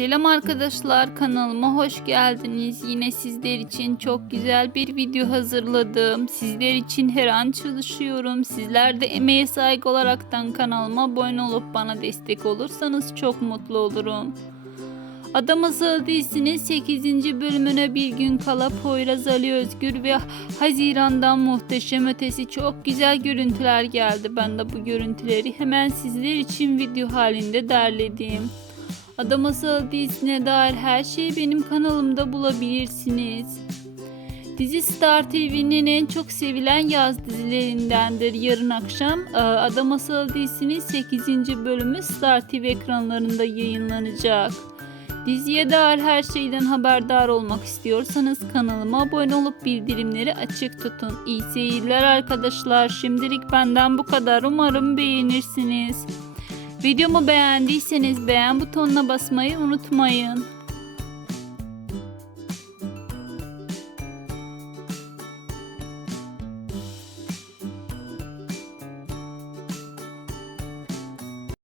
Selam arkadaşlar kanalıma hoş geldiniz. Yine sizler için çok güzel bir video hazırladım. Sizler için her an çalışıyorum. Sizler de emeğe saygı olaraktan kanalıma abone olup bana destek olursanız çok mutlu olurum. Adam Asıl dizisinin 8. bölümüne bir gün kala Poyraz Ali Özgür ve Haziran'dan muhteşem ötesi çok güzel görüntüler geldi. Ben de bu görüntüleri hemen sizler için video halinde derledim. Adam Asıl dizisine dair her şeyi benim kanalımda bulabilirsiniz. Dizi Star TV'nin en çok sevilen yaz dizilerindendir. Yarın akşam e, Adam Asıl dizisinin 8. bölümü Star TV ekranlarında yayınlanacak. Diziye dair her şeyden haberdar olmak istiyorsanız kanalıma abone olup bildirimleri açık tutun. İyi seyirler arkadaşlar. Şimdilik benden bu kadar. Umarım beğenirsiniz. Videomu beğendiyseniz beğen butonuna basmayı unutmayın.